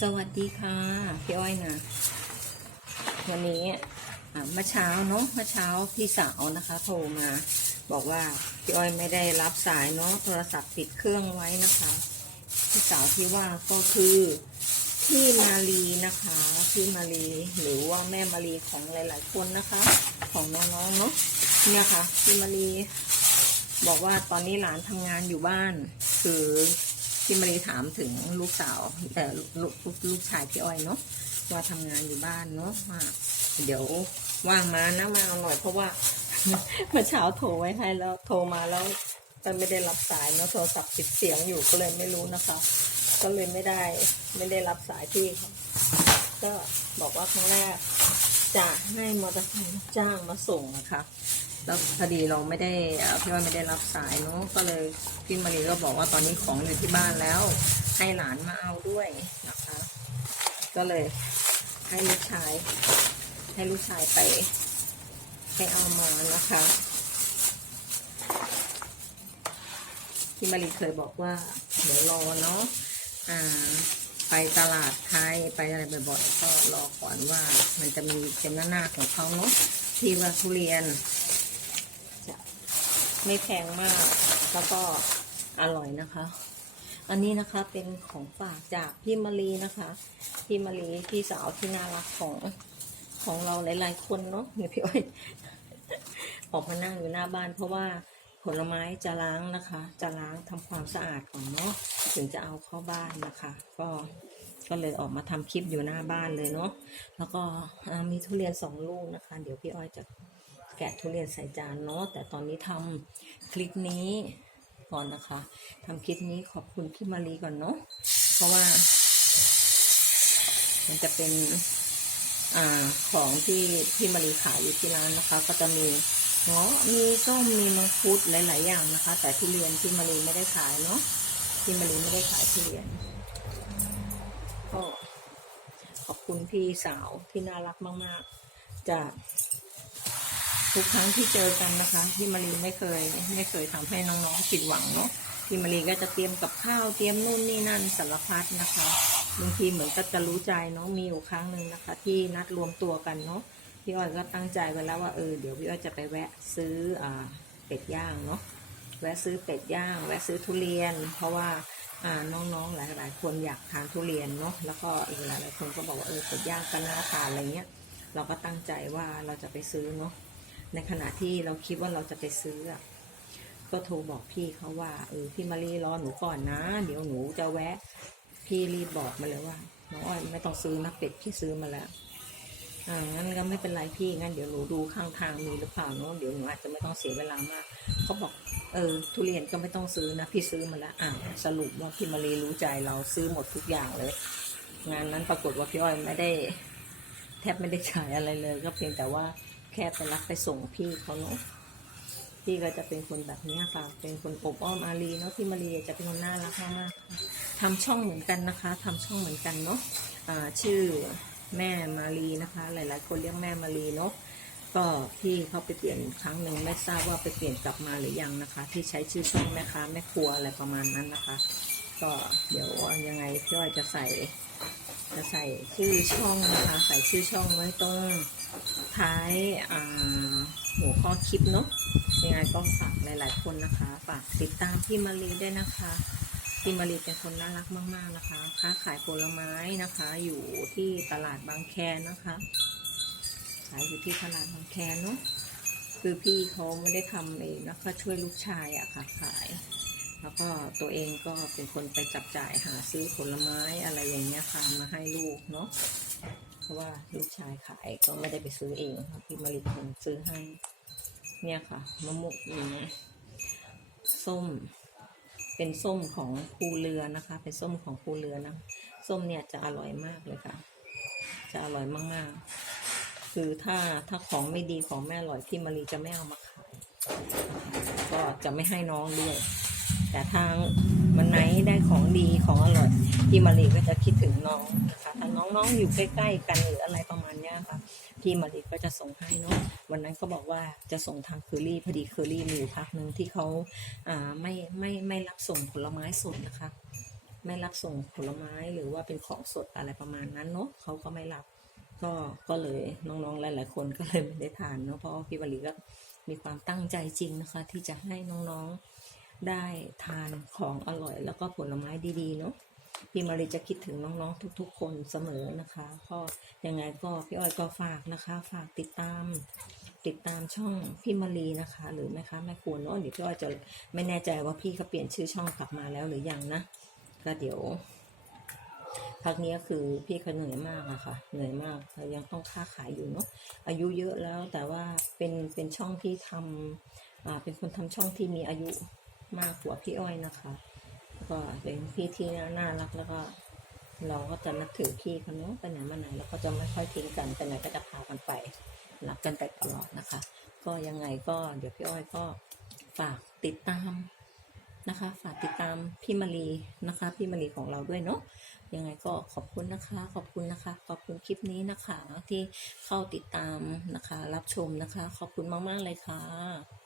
สวัสดีค่ะ พี่อ้อยนะ วันนี้อ่าเมื่อเช้าเนาะเมื่อเช้าพี่สาวนะคะโทรมา บอกว่าพี่อ้อยไม่ได้รับสายเนาะโทรศัพท์ปิดเครื่องไว้นะคะ พี่สาวที่ว่าก็คือพี่มาลีนะคะพี่มาลีหรือว่าแม่มาลีของหลาย ๆ คนนะคะ ของน้องๆเนาะเนี่ยค่ะพี่มาลีบอกว่าตอนนี้หลานทำงานอยู่บ้าน คือ พี่มารีถามถึงลูกสาวเอ่อลูกลูกลูกชายพี่อ้อยเนาะว่าทำงานอยู่บ้านเนาะว่าเดี๋ยวว่างมานะมาเอาหน่อยเพราะว่า เมื่อเช้าโทรไว้ให้แล้วโทรมาแล้วแต่ไม่ได้รับสายเนาะโทรศัพท์ปิดเสียงอยู่ก็เลยไม่รู้นะคะ ก็เลยไม่ได้ไม่ได้รับสายพี่ก็บอกว่าครั้งแรก จะให้มอเตอร์ไซค์จ้างมาส่งนะคะแล้วพอดีเราไม่ได้อ่อพี่ว่าไม่ได้รับสายเนาะก็เลยพี่มารีก็บอกว่าตอนนี้ของอยู่ที่บ้านแล้ว ให้หลานมาเอาด้วยนะคะ ก็เลยให้ลูกชาย ให้ลูกชายไปไปเอามานะคะพี่มารีเคยบอกว่าเดี๋ยวรอเนาะอ่า ไปตลาดไทยไปอะไรบ่อยๆก็รอก่อนว่า มันจะมีเป็นหน้าหน้าของเขาเนาะที่ว่าทุเรียน จะไม่แพงมาก แล้วก็อร่อยนะคะ อันนี้นะคะเป็นของฝากจากพี่มารีนะคะ พี่มารีพี่สาวที่น่ารักของของเราหลายๆคนเนาะเนี่ยพี่อ้อยออกมานั่งอยู่หน้าบ้านเพราะว่า ผลไม้จะล้างนะคะ จะล้างทำความสะอาดก่อนเนาะถึงจะเอาเข้าบ้านนะคะ ก็ก็เลยออกมาทำคลิปอยู่หน้าบ้านเลยเนาะแล้วก็มีทุเรียนสองลูกนะคะ เดี๋ยวพี่อ้อยจะแกะทุเรียนใส่จานเนาะแต่ตอนนี้ทำคลิปนี้ก่อนนะคะทำคลิปนี้ขอบคุณพี่มารีก่อนเนาะเพราะว่า มันจะเป็นอ่าของที่พี่มารีขายอยู่ที่ร้านนะคะ ก็จะมี เงาะมีส้มมีมังคุดหลาย ๆ อย่างนะคะ แต่ทุเรียนพี่มารีไม่ได้ขายเนาะพี่มารีไม่ได้ขายทุเรียนก็ขอบคุณพี่สาวที่น่ารักมาก ๆ จากทุกครั้งที่เจอกันนะคะพี่มารีไม่เคย ไม่เคยทำให้น้อง ๆ ผิดหวังเนาะพี่มารีก็จะเตรียมกับข้าวเตรียมนู่นนี่นั่นสารพัดนะคะบางทีเหมือนก็จะรู้ใจเนาะมีอยู่ครั้งหนึ่งนะคะ ที่นัดรวมตัวกันเนาะ พี่อ้อยก็ตั้งใจไว้แล้วว่าเออเดี๋ยวพี่อ้อยจะไปแวะซื้ออเป็ดย่างเนาะแวะซื้อเป็ดย่าง แวะซื้อทุเรียน เพราะว่าน้องๆหลายๆคนอยากทานทุเรียนเนาะแล้วก็อีกหลายๆคนก็บอกว่าเออเป็ดย่างก็น่าทานอะไรเงี้ยเราก็ตั้งใจว่าเราจะไปซื้อเนาะในขณะที่เราคิดว่าเราจะไปซื้อก็โทรบอกพี่เขาว่าเออพี่มารีรอหนูก่อนนะ เดี๋ยวหนูจะแวะพี่รีบบอกมาเลยว่าน้องอ้อยไม่ต้องซื้อนะเป็ดพี่ซื้อมาแล้ว อ่างั้นก็ไม่เป็นไรพี่งั้นเดี๋ยวหนูดูข้างทางมีหรือเปล่าเนาะเดี๋ยวหนูอาจจะไม่ต้องเสียเวลามากเขาบอกเออทุเรียนก็ไม่ต้องซื้อนะพี่ซื้อมาแล้วอ่าสรุปว่าพี่มารีรู้ใจเราซื้อหมดทุกอย่างเลย งานนั้นปรากฏว่าพี่อ้อยไม่ได้ แทบไม่ได้ขายอะไรเลย ก็เพียงแต่ว่าแค่ไปรับไปส่งพี่เขาเนาะพี่ก็จะเป็นคนแบบนี้ค่ะ เป็นคนอบอ้อมอารีเนาะพี่มารีจะเป็นคนน่ารักมากๆทำช่องเหมือนกันนะคะทำช่องเหมือนกันเนาะอ่าชื่อ แม่มารีนะคะ หลาย ๆ คนเรียกแม่มารีเนาะก็พี่เขาไปเปลี่ยนครั้งหนึ่งไม่ทราบว่าไปเปลี่ยนกลับมาหรือยังนะคะ ที่ใช้ชื่อช่องแม่ค้าแม่ครัวอะไรประมาณนั้นนะคะ ก็เดี๋ยวยังไงพี่อ้อยจะใส่ จะใส่ชื่อช่องนะคะ ใส่ชื่อช่องไว้ตรงท้ายหัวข้อคลิปเนาะยังไงก็ฝากหลาย ๆ คนนะคะฝากติดตามพี่มารีด้วยนะคะ พี่มารีเป็นคนน่ารักมาก ๆนะคะ ค้าขายผลไม้นะคะ อยู่ที่ตลาดบางแคนะคะ ขายอยู่ที่ตลาดบางแคเนาะคือพี่เขาไม่ได้ทำเองแล้วก็ช่วยลูกชายอะค่ะขาย แล้วก็ตัวเองก็เป็นคนไปจับจ่ายหาซื้อผลไม้อะไรอย่างเงี้ยค่ะมาให้ลูกเนาะเพราะว่าลูกชายขายก็ไม่ได้ไปซื้อเองค่ะพี่มาริคนซื้อให้ เนี่ยค่ะมะม่วงส้ม เป็นส้มของภูเรือนะคะ เป็นส้มของภูเรือนะ ส้มเนี่ยจะอร่อยมากเลยค่ะ จะอร่อยมากๆ คือถ้าถ้าของไม่ดีของไม่อร่อยพี่มารีจะไม่เอามาขาย ก็จะไม่ให้น้องด้วย แต่ทางมันไหนได้ของดีของอร่อยพี่มารีก็จะคิดถึงน้องนะคะถ้าน้องๆอยู่ใกล้ ๆ กันหรืออะไรประมาณเนี้ยค่ะ พี่มารีก็จะส่งให้เนาะวันนั้นก็บอกว่าจะส่งทางเคอรี่พอดีเคอรี่มีอยู่พักหนึ่งที่เขาอ่ไม่ไม่ไม่รับส่งผลไม้สดนะคะ ไม่รับส่งผลไม้หรือว่าเป็นของสดอะไรประมาณนั้นเนาะเขาก็ไม่รับก็ก็เลยน้องๆหลาย ๆ คนก็เลยไม่ได้ทานเนาะเพราะพี่วลีก็มีความตั้งใจจริงนะคะ ที่จะให้น้องๆได้ทานของอร่อยแล้วก็ผลไม้ดีๆเนาะ พี่มารีจะคิดถึงน้องๆ ทุก ๆ คนเสมอนะคะก็ยังไงก็พี่อ้อยก็ฝากนะคะ ฝากติดตาม ติดตามช่องพี่มารีนะคะ หรือแม่ค้าแม่ครัวเนาะเดี๋ยวพี่อ้อยจะไม่แน่ใจว่าพี่เขาเปลี่ยนชื่อช่องกลับมาแล้วหรือยังนะก็เดี๋ยวพักนี้ก็คือพี่เขาเหนื่อยมากอะค่ะ เหนื่อยมากยังต้องค้าขายอยู่เนาะอายุเยอะแล้วแต่ว่าเป็นเป็นช่องที่ทำอ่าเป็นคนทำช่องที่มีอายุมากกว่าพี่อ้อยนะคะ ก็เป็นพี่ที่น่ารักแล้วก็ เราก็จะนับถือพี่เขาเนาะไปไหนมาไหนแล้วก็จะไม่ค่อยทิ้งกันไปไหนก็จะพากันไปรักกันไปตลอดนะคะ ก็ยังไงก็เดี๋ยวพี่อ้อยก็ฝากติดตามนะคะ ฝากติดตามพี่มารีนะคะพี่มารีของเราด้วยเนาะยังไงก็ขอบคุณนะคะ ขอบคุณนะคะ ขอบคุณคลิปนี้นะคะที่เข้าติดตามนะคะ รับชมนะคะ ขอบคุณมากๆเลยค่ะ